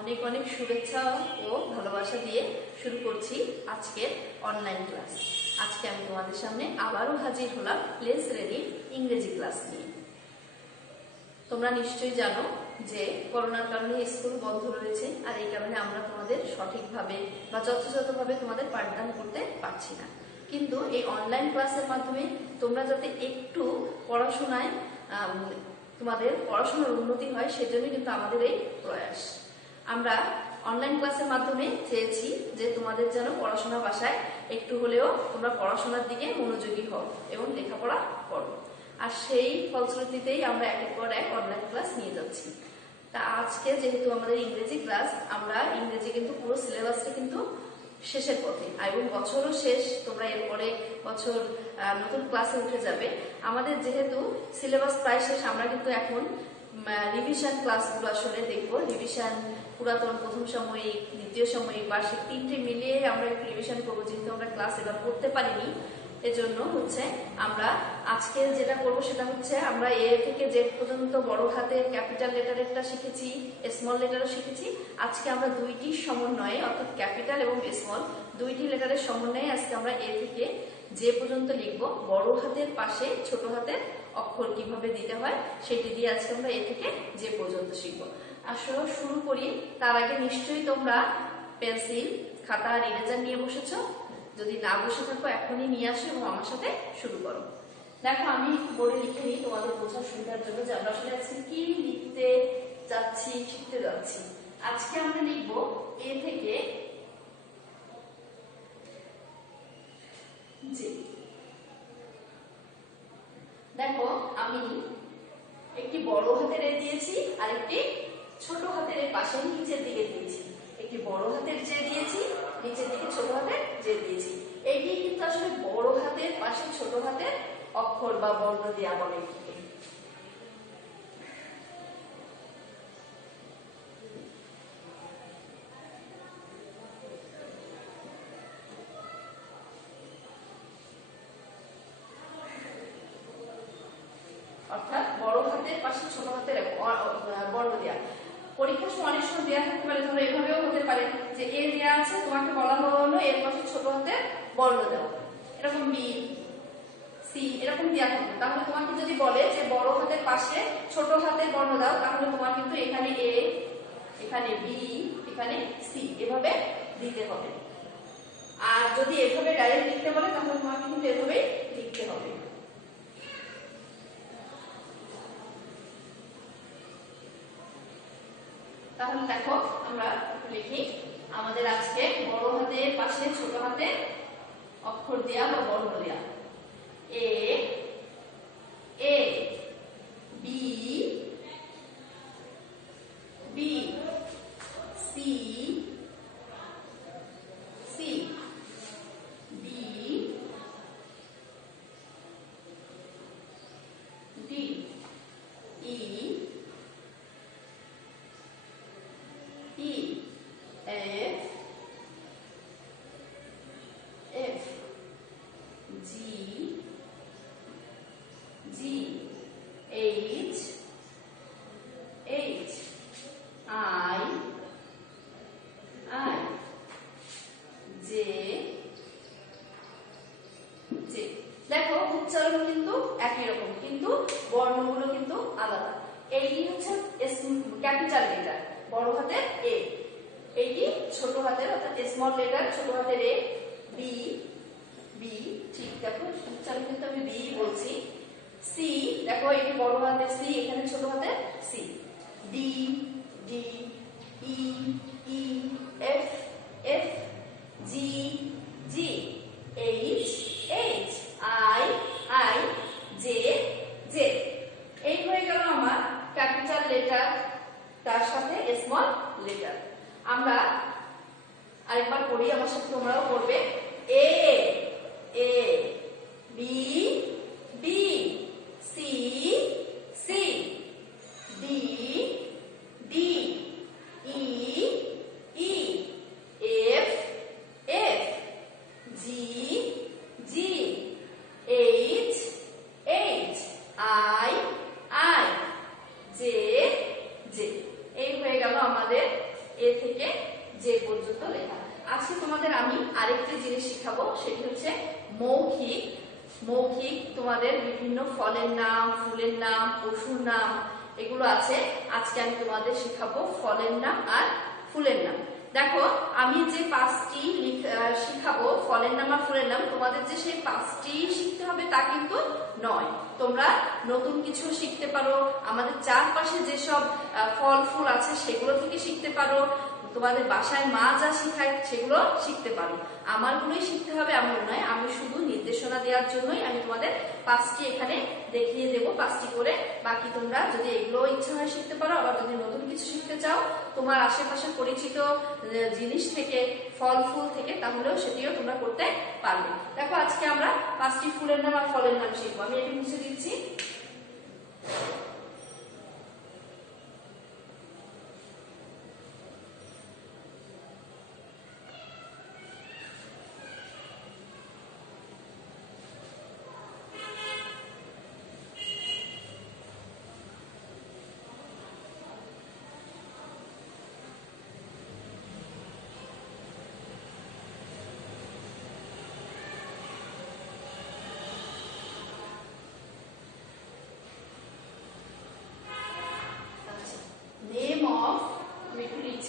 অনেক অনেক শুভেচ্ছা ও ভালোবাসা দিয়ে শুরু করছি আজকের অনলাইন ক্লাস। আজকে আমি তোমাদের সামনে আবারও হাজির হলাম লেটস রেডি ইংরেজি ক্লাস নিয়ে। তোমরা নিশ্চয়ই জানো যে করোনার কারণে স্কুল বন্ধ রয়েছে, আর এই কারণে আমরা তোমাদের সঠিকভাবে বা যথাযথভাবে তোমাদের পাঠদান করতে পারছি না। কিন্তু এই অনলাইন ক্লাসের মাধ্যমে তোমরা যাতে একটু পড়াশোনায় তোমাদের পড়াশোনার উন্নতি হয়, সেজন্য কিন্তু আমাদের এই প্রয়াস। আমরা অনলাইন ক্লাসের মাধ্যমে চেয়েছি যে তোমাদের যেন পড়াশোনা বাসায় একটু হলেও তোমরা পড়াশোনার দিকে মনোযোগী হও এবং লেখাপড়া করো, আর সেই ফলশ্রুতিতেই আমরা একের পর এক অনলাইন ক্লাস নিয়ে যাচ্ছি। তা আজকে যেহেতু আমাদের ইংরেজি ক্লাস, আমরা ইংরেজি কিন্তু পুরো সিলেবাসটা কিন্তু শেষের পথে, এবং বছরও শেষ, তোমরা এরপরে বছর নতুন ক্লাসে উঠে যাবে। আমাদের যেহেতু সিলেবাস প্রায় শেষ, আমরা কিন্তু এখন রিভিশন ক্লাসগুলো আসলে দেখবো। রিভিশন পুরাতন, প্রথম সাময়িক, দ্বিতীয় সাময়িক, বার্ষিক তিনটে মিলিয়ে আমরা একটু রিভিশন করবো, যেহেতু আমরা ক্লাস এবার করতে পারিনি। এজন্য হচ্ছে আমরা আজকে যেটা করব সেটা হচ্ছে আমরা এ থেকে জেড পর্যন্ত বড় হাতের ক্যাপিটাল লেটারেরটা শিখেছি, স্মল লেটারও শিখেছি। আজকে আমরা দুইটি সমন্বয়ে, অর্থাৎ ক্যাপিটাল এবং স্মল দুইটি লেটারের সমন্বয়ে আজকে আমরা এ থেকে যে পর্যন্ত লিখবো। বড় হাতের পাশে ছোট হাতের অক্ষর কিভাবে দিতে হয় সেটি দিয়ে আজকে আমরা এ থেকে যে পর্যন্ত শিখবো। আসলে শুরু করি, তার আগে নিশ্চয়ই তোমরা পেন্সিল, খাতা আর ইরেজার নিয়ে বসেছো। যদি না বসে থাকো এখনই নিয়ে আসো এবং আমার সাথে শুরু করো। দেখো, আমি বোর্ডে লিখে নিই তোমাদের বোঝার সুবিধার জন্য যে আমরা আসলে আজকে কি লিখতে যাচ্ছি, শিখতে যাচ্ছি। আজকে আমরা লিখবো এ থেকে জি। দেখো, আমি একটি বড় হাতের এ দিয়েছি আর একটি ছোট হাতের এর পাশে নিচের দিকে দিয়েছি। একটি বড় হাতের যে দিয়েছি, নিচের দিকে ছোট হাতের যে দিয়েছি। এটি কিন্তু আসলে বড় হাতের পাশে ছোট হাতের অক্ষর বা বর্ণ দেয়া বলে। অর্থাৎ বড় হাতের পাশে ছোট হাতের বর্ণ দেয়া। পরীক্ষার সময় অনেক সময় দেওয়া থাকতে পারে, ধরো এভাবেও হতে পারে যে এ দেওয়া আছে, তোমাকে বলা হলো এর পাশে ছোট হাতের বর্ণ দাও, এরকম বি, সি এরকম দেওয়া থাকবে। তাহলে তোমাকে যদি বলে যে বড় হাতের পাশে ছোট হাতের বর্ণ দাও, তাহলে তোমার কিন্তু এখানে এ, এখানে বি, এখানে সি এভাবে দিতে হবে। আর যদি এভাবে ডাইরেক্ট লিখতে বলে তাহলে তোমাকে কিন্তু এভাবেই লিখতে হবে। তাহলে দেখো, আমরা লিখি। আমাদের আজকে বড় হাতের পাশে ছোট হাতে অক্ষর দেয়া বা বর্ণ দেয়া। A, A, B, B, C, C, D, D, E, E, F, F, G, G, H, H, I, I, J, J। দেখো, উচ্চারণ কিন্তু একই রকম, কিন্তু বর্ণগুলো কিন্তু আলাদা। এইটি হচ্ছে ক্যাপিটাল লেটার, বড় হাতের এ। এইটি ছোট হাতের অর্থাৎ স্মল লেটার, ছোট হাতের এ। বি, বি, ঠিক দেখো উচ্চারণ কিন্তু আমি বি বলছি। সি, দেখো এটি বড় হাতের সি, এখানে ছোট হাতের C. D, D, E, E, F, F, G, G, H, H, I, I, J, J. এই হয়ে গেল আমার ক্যাপিটাল লেটার, তার সাথে স্মল লেটার। আমরা আরেকবার পড়ি, আমার সাথে তোমরাও পড়বে। A, A, B, B, C, C, D, D, E, E, F, F, G, G, H, H, I, I, J, J. এই হয়ে গেল আমাদের এ থেকে যে পর্যন্ত লেখা। আজকে তোমাদের আমি আরেকটি জিনিস শিখাবো, সেটি হচ্ছে মৌখিক। মৌখিক তোমাদের বিভিন্ন ফলের নাম, ফুলের নাম, পশুর নাম এগুলো আছে। আজকে আমি তোমাদের শিখাবো ফলের নাম আর ফুলের নাম। দেখো, আমি যে 5টি শিখাবো ফলের নাম আর ফুলের নাম, তোমাদের যে সেই 5টি শিখতে হবে তা কিন্তু নয়। তোমরা নতুন কিছু শিখতে পারো, আমাদের চারপাশে যেসব ফল ফুল আছে সেগুলো থেকে শিখতে পারো, তোমাদের বাসায় মা যা শেখায় সেগুলো শিখতে পারো। আমারগুলোই শিখতে হবে এমন নয়, আমি শুধু নির্দেশনা দেওয়ার জন্যই আমি তোমাদের 5টি এখানে দেখিয়ে দেবো, 5টি করে। বাকি তোমরা যদি এগুলো ইচ্ছা হয় শিখতে পারো, আবার যদি নতুন কিছু শিখতে চাও তোমার আশেপাশে পরিচিত জিনিস থেকে, ফল ফুল থেকে, তাহলেও সেটিও তোমরা করতে পারবে। দেখো, আজকে আমরা 5টি ফুলের নাম আর ফলের নাম শিখবো। আমি এটি মুছে দিচ্ছি।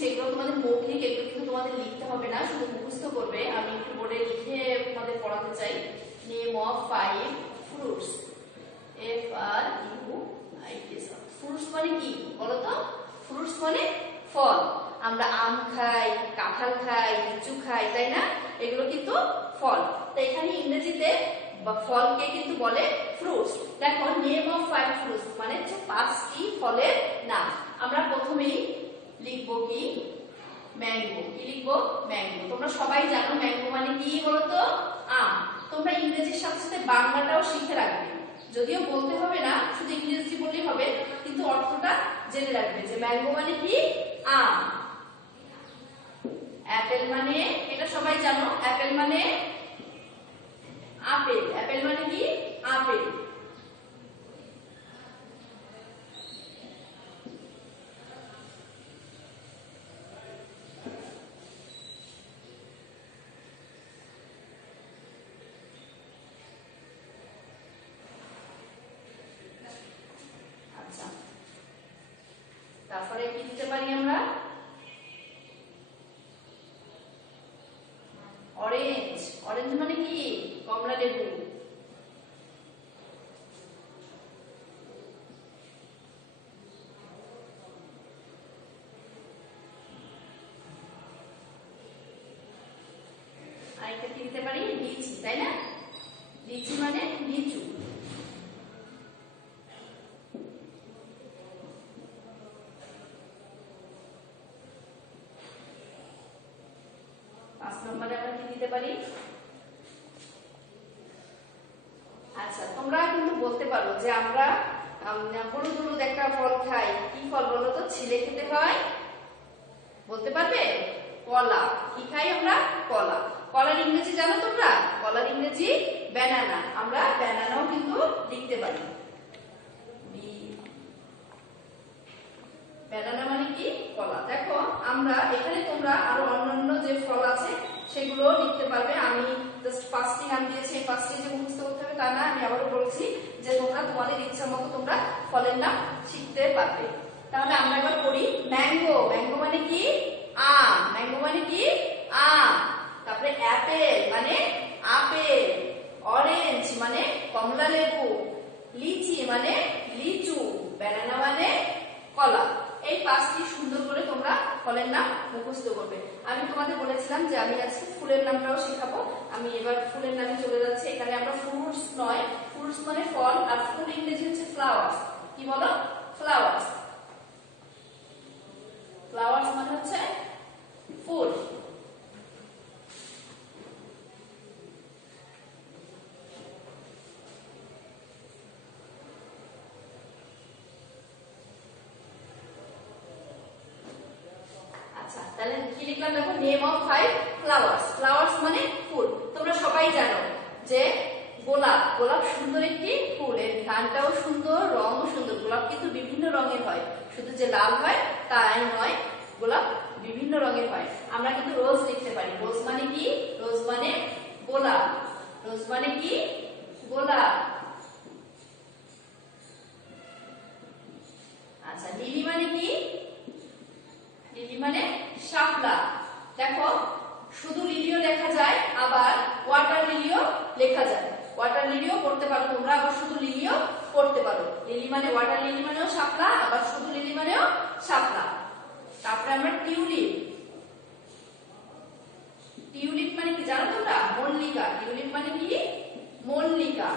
এগুলো তোমাদের মৌখিক, এগুলো কিন্তু তোমাদের লিখতে হবে না, শুধু মুখস্থ করবে। আমি একটু বোর্ডে লিখে তোমাদের পড়াতে চাই। Name of 5 fruits, FRUITS। Fruits মানে কি বলো তো? ফ্রুটস মানে ফল। আমরা আম খাই, কাঁঠাল খাই, লিচু খাই, তাই না? এগুলো কিন্তু ফল। তো এখানে ইংরেজিতে ফলকে কিন্তু বলে ফ্রুটস। দেখো, নেম অফ 5 ফ্রুটস মানে হচ্ছে 5টি ফলের নাম। আমরা প্রথমেই লিখবো কি? ম্যাঙ্গো। কি লিখবো? ম্যাঙ্গো। তোমরা সবাই জানো ম্যাঙ্গো মানে কি বলতো? আম। তোমরা ইংরেজির সাথে সাথে বাংলাটাও শিখে রাখবে, যদিও বলতে হবে না, শুধু ইংরেজি বললেই হবে, কিন্তু অর্থটা জেনে রাখবে যে ম্যাঙ্গো মানে কি? আম। অ্যাপেল মানে, এটা সবাই জানো, অ্যাপেল মানে আপেল। অ্যাপেল মানে কি? আপেল। তারপরে কি দিতে পারি আমরা? অরেঞ্জ। অরেঞ্জ মানে কি? কমলা লেবু। আরেকটা কি দিতে পারি? লিচি, তাই না? লিচি মানে লিচু। নম্বরে আমরা কি দিতে পারি? আচ্ছা, তোমরা কিন্তু বলতে পারো যে আমরা হলুদ হলুদ একটা ফল খাই। কি ফল বলো তো? ছিলে খেতে হয়। বলতে পারবে? কলা। কি খাই আমরা? কলা। কলার ইংরেজি জানো তোমরা? কলার ইংরেজি ব্যানানা। আমরা ব্যানানাও কিন্তু লিখতে পারি। ব্যানানা মানে কি? কলা। দেখো, আমরা এখানে তোমরা আরো অন্যান্য যে ফল আছে সেগুলো লিখতে পারবে। আমি জাস্ট 5টি নাম দিয়েছি, এই 5টি যে মুখস্থ করতে হবে তা না, আমি আবারও বলছি যে তোমরা তোমাদের ইচ্ছা মতো তোমরা ফলের নাম শিখতে পারবে। তাহলে আমরা এবার করি। ম্যাঙ্গো। ম্যাঙ্গো মানে কি? আম। ম্যাঙ্গো মানে কি? আম। তারপরে অ্যাপেল মানে আপেল। অরেঞ্জ মানে কমলা লেবু। লিচি মানে লিচু। ব্যানানা মানে কলা। এই 5টি সুন্দর করে তোমরা ফলের নাম মুখস্থ করবে। আমি তোমাদের বলেছিলাম যে আমি আজকে ফুলের নামটাও শেখাবো। আমি এবার ফুলের নামে চলে যাচ্ছি। এখানে আমরা ফ্রুটস নয়, ফ্রুটস মানে ফল, আর ফুল ইংরেজি হচ্ছে ফ্লাওয়ার্স। কি বলো? ফ্লাওয়ার্স। ফ্লাওয়ার্স মানে হচ্ছে ফুল। তাহলে কি লিখলাম? দেখো, নেম অফ 5 ফ্লাওয়ার্স। ফ্লাওয়ার্স মানে ফুল। তোমরা সবাই জানো যে গোলাপ। গোলাপ সুন্দর একটি ফুল, এর ঘ্রাণটাও সুন্দর, রঙও সুন্দর। গোলাপ কিন্তু বিভিন্ন রঙের হয়, শুধু যে লাল হয় তাই নয়। গোলাপ বিভিন্ন রঙের হয়। আমরা কিন্তু রোজ লিখতে পারি। রোজ মানে কি? রোজ মানে গোলাপ। রোজ মানে কি? গোলাপ। আচ্ছা, লিলি মানে কি? লিলি মানে শাপলা। দেখো, শুধু লিলিও লেখা যায়, আবার ওয়াটার লিলিও লেখা যায়। ওয়াটার লিলিও পড়তে পারো তোমরা, আবার শুধু লিলিও পড়তে পারো। লিলি মানে ওয়াটার লিলি মানেও শাপলা, আবার শুধু লিলি মানেও শাপলা। তারপরে আমরা টিউলিপ। টিউলিপ মানে কি জানো তোমরা? মল্লিকা। টিউলিপ মানে কি? মল্লিকা।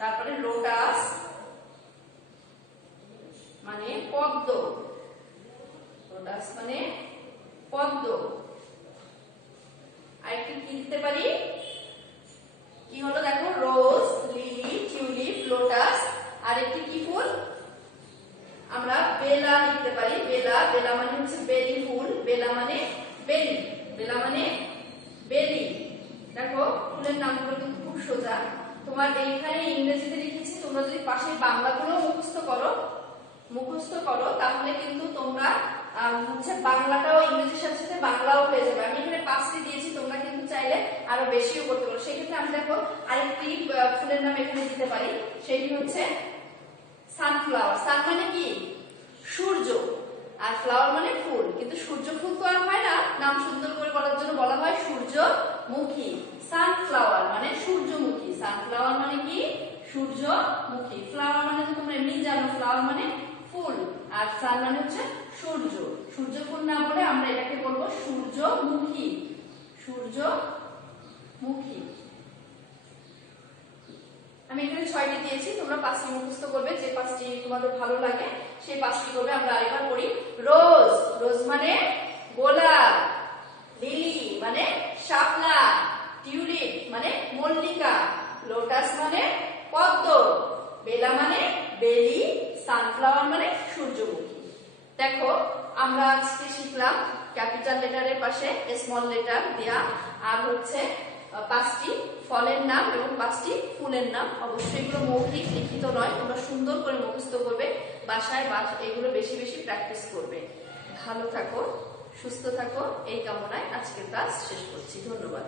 তারপরে লোটাস মানে পদ্ম। লোটাস মানে পদ্ম। আরেকটি কি দিতে পারি? কি হলো দেখো, রোজ, লিলি, টিউলিপ, লোটাস। আরেকটি কি ফুল? আমরা বেলা লিখতে পারি। বেলা। বেলা মানে হচ্ছে বেলি ফুল। বেলা মানে বেলি। বেলা মানে বেলি। দেখো, ফুলের নামগুলো কিন্তু খুব সোজা। তোমার এইখানে ইংরেজিতে লিখেছি, তোমরা যদি পাশে বাংলাগুলো মুখস্থ করো তাহলে কিন্তু তোমরা হচ্ছে বাংলাটাও ইংরেজির সাথে সাথে বাংলাও হয়ে যাবে। আমি এখানে 5টি দিয়েছি, তোমরা কিন্তু চাইলে আরো বেশিও করতে পারো। সেক্ষেত্রে আমি দেখো আরেকটি ফুলের নাম এখানে দিতে পারি, সেটি হচ্ছে সানফ্লাওয়ার। সান মানে কি? সূর্য, আর ফ্লাওয়ার মানে ফুল। কিন্তু সূর্য ফুল তো আর হয় না, নাম সুন্দর করে বলার জন্য বলা হয় সূর্যমুখী। সানফ্লাওয়ার মানে সূর্যমুখী। সানফ্লাওয়ার মানে কি? সূর্যমুখী। ফ্লাওয়ার মানে তো তোমরা এমনি জানো, ফ্লাওয়ার মানে ফুল, আর সান মানে হচ্ছে সূর্য। সূর্য ফুল না বলে আমরা এটাকে বলবো সূর্যমুখী। সূর্যমুখী। আমি এখানে 6টি দিয়েছি, তোমরা 5টি মুখস্থ করবে। যে 5টি তোমাদের ভালো লাগে সেই 5টি করবে। আমরা আরেকবার পড়ি। রোজ। রোজ মানে গোলাপ। লিলি মানে শাপলা। টিউলিপ মানে মল্লিকা। লোটাস মানে পদ্ম। বেলা মানে বেলি। সানফ্লাওয়ার মানে সূর্যমুখী। দেখো, আমরা আজকে শিখলাম ক্যাপিটাল লেটারের পাশে স্মল লেটার দেয়া, আর হচ্ছে 5টি ফলের নাম এবং 5টি ফুলের নাম। অবশ্যই এগুলো মৌখিক, লিখিত নয়। তোমরা সুন্দর করে মুখস্থ করবে বাসায়, এগুলো বেশি বেশি প্র্যাকটিস করবে। ভালো থাকো, সুস্থ থাকো, এই কামনায় আজকের ক্লাস শেষ করছি। ধন্যবাদ।